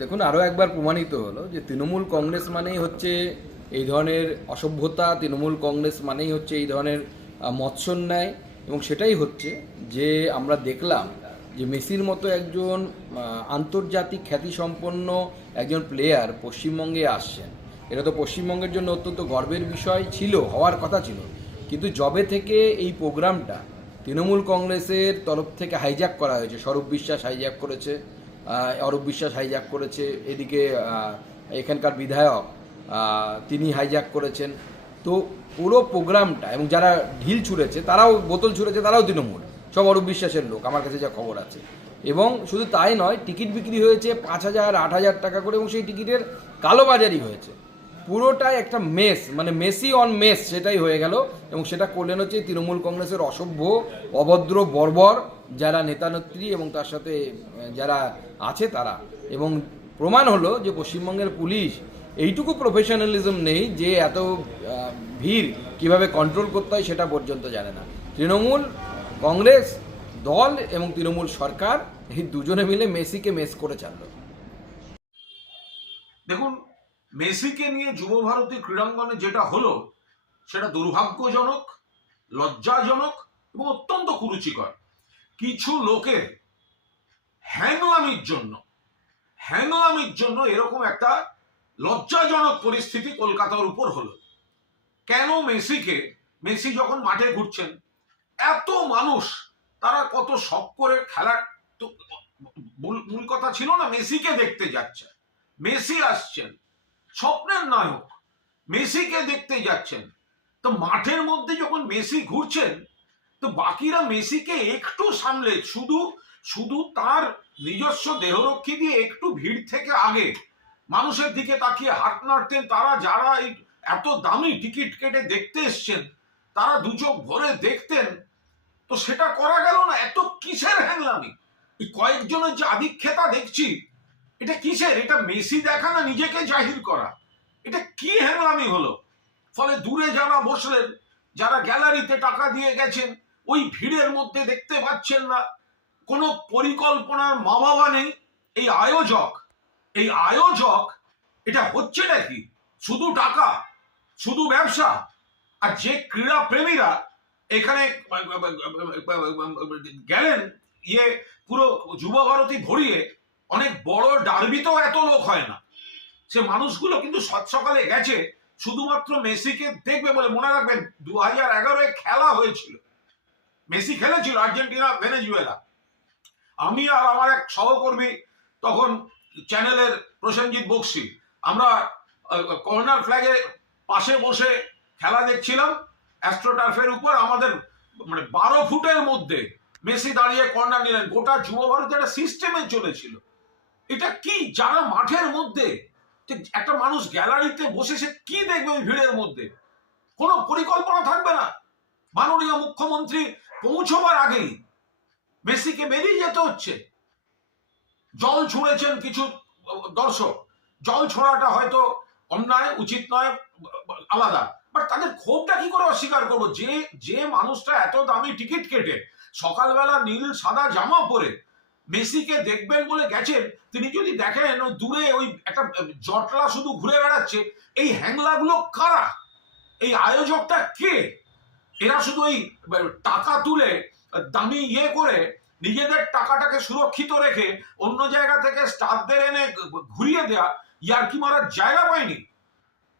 দেখুন, আরও একবার প্রমাণিত হলো যে তৃণমূল কংগ্রেস মানেই হচ্ছে এই ধরনের অসভ্যতা, তৃণমূল কংগ্রেস মানেই হচ্ছে এই ধরনের মৎসন্যায়। এবং সেটাই হচ্ছে যে আমরা দেখলাম যে মেসির মতো একজন আন্তর্জাতিক খ্যাতিসম্পন্ন একজন প্লেয়ার পশ্চিমবঙ্গে আসছেন। এটা তো পশ্চিমবঙ্গের জন্য অত্যন্ত গর্বের বিষয় ছিল, হওয়ার কথা ছিল। কিন্তু যবে থেকে এই প্রোগ্রামটা তৃণমূল কংগ্রেসের তরফ থেকে হাইজ্যাক করা হয়েছে, স্বরূপ বিশ্বাস হাইজ্যাক করেছে, অরূপ বিশ্বাস হাইজ্যাক করেছে, এদিকে এখানকার বিধায়ক তিনি হাইজ্যাক করেছেন। তো পুরো প্রোগ্রামটা, এবং যারা ঢিল ছুঁড়েছে তারাও, বোতল ছুঁড়েছে তারাও তৃণমূল, সব অরূপ বিশ্বাসের লোক, আমার কাছে যা খবর আছে। এবং শুধু তাই নয়, টিকিট বিক্রি হয়েছে 5,000 8,000 টাকা করে, এবং সেই টিকিটের কালোবাজারি হয়েছে। পুরোটাই একটা মেস, মানে মেসি অন মেস সেটাই হয়ে গেল। এবং সেটা করলেন হচ্ছে তৃণমূল কংগ্রেসের অসভ্য, অভদ্র, বর্বর যারা নেতানেত্রী এবং তার সাথে যারা আছে তারা। এবং প্রমাণ হলো যে পশ্চিমবঙ্গের পুলিশ এইটুকু প্রফেশনালিজম নেই যে এত ভিড় কিভাবে কন্ট্রোল করতে হয় সেটা পর্যন্ত জানে না। তৃণমূল কংগ্রেস দল এবং তৃণমূল সরকার এই দুজনে মিলে মেসিকে মেস করে চাললো। দেখুন, মেসিকে নিয়ে যুব ভারতী ক্রীড়াঙ্গনে যেটা হলো সেটা দুর্ভাগ্যজনক, লজ্জাজনক এবং অত্যন্ত কুরুচিকর। কিছু লোকের হ্যাংলামির জন্য এরকম একটা লজ্জাজনক পরিস্থিতি কলকাতার উপর হলো। কেন মেসি যখন মাঠে ঘুরছেন, এত মানুষ তারা কত শখ করে খেলার, তো মূল কথা ছিল না মেসিকে দেখতে যাচ্ছে, মেসি আসছেন, স্বপ্নের নায়ক, মেসিকে দেখতে যাচ্ছেন। তো মাঠের মধ্যে যখন মেসি ঘুরছেন, তো বাকিরা মেসিকে একটু সামলে, শুধু শুধু তার নিজস্ব দেহরক্ষী দিয়ে একটু ভিড় থেকে আগে মানুষের দিকে তাকিয়ে হাত নাড়তেন। তারা যারা এই এত দামি টিকিট কেটে দেখতে এসছেন তারা দু চোখ ভরে দেখতেন। তো সেটা করা গেল না। এত কিসের হ্যাংলামি? এই কয়েকজনের যে আধিক্যতা দেখছি, এটা কিসের? এটা মেসি দেখা না নিজেকে জাহির করা? এটা কি হ্যাংলামি হলো? ফলে দূরে যারা বসলেন, যারা গ্যালারিতে টাকা দিয়ে গেছেন, ওই ভিড়ের মধ্যে দেখতে পাচ্ছেন না। কোনো পরিকল্পনার মা বাবা নেই। এই আয়োজক এটা হচ্ছে নাকি? শুধু টাকা, শুধু ব্যবসা। আর যে ক্রীড়া প্রেমীরা এখানে গেলেন, পুরো যুব ভারতী ভরিয়ে, অনেক বড় ডার্বিতেও এত লোক হয় না। সে মানুষগুলো কিন্তু সকালে গেছে শুধুমাত্র মেসিকে দেখবে বলে। মনে রাখবেন 2011 খেলা হয়েছিল, মেসি খেলেছিল আর্জেন্টিনা ভেনেজুয়েলা। আমি আর আমার এক সহকর্মী তখন চ্যানেলের প্রসেনজিৎ বক্সি, আমরা কর্নার ফ্ল্যাগের পাশে বসে খেলা দেখছিলাম অ্যাস্ট্রোটার্ফের উপর। আমাদের মানে 12 ফুটের মধ্যে মেসি দাঁড়িয়ে কর্নার নিলেন। গোটা যুব ভারত একটা সিস্টেমে চলেছিল। এটা কি? যারা মাঠের মধ্যে, একটা মানুষ গ্যালারিতে বসে সে কি দেখবে ওই ভিড়ের মধ্যে? কোনো পরিকল্পনা থাকবে না। মাননীয় মুখ্যমন্ত্রী পৌঁছবার আগেই মেসিকে বেরিয়ে যেতে হচ্ছে। জল ছুঁড়েছেন কিছু দর্শক, জল ছোড়াটা হয়তো অন্যায়, উচিত নয়, আলাদা। বাট তাদের ক্ষোভটা কি করে অস্বীকার করবো? যে মানুষটা এত দামি টিকিট কেটে সকালবেলা নীল সাদা জামা পরে মেসিকে দেখবেন বলে গেছেন, তিনি যদি দেখেন ওই দূরে ওই একটা জটলা শুধু ঘুরে বেড়াচ্ছে, এই হ্যাংলাগুলো কারা? এই আয়োজকটা কে? এরা শুধু এই টাকা তুলে, দামি করে নিজেদের টাকাটাকে সুরক্ষিত রেখে অন্য জায়গা থেকে স্টাফদের এনে ঘুরিয়ে দেয়া, ইয়ার্কি মারার জায়গা পায়নি।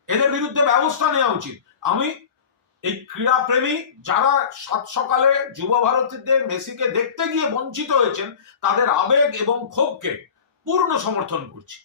এদের বিরুদ্ধে ব্যবস্থা নেওয়া উচিত। আমি এই ক্রীড়া প্রেমী যারা সকালে যুব ভারতীদের মেসিকে দেখতে গিয়ে বঞ্চিত হয়েছেন, তাদের আবেগ এবং ক্ষোভকে পূর্ণ সমর্থন করছি।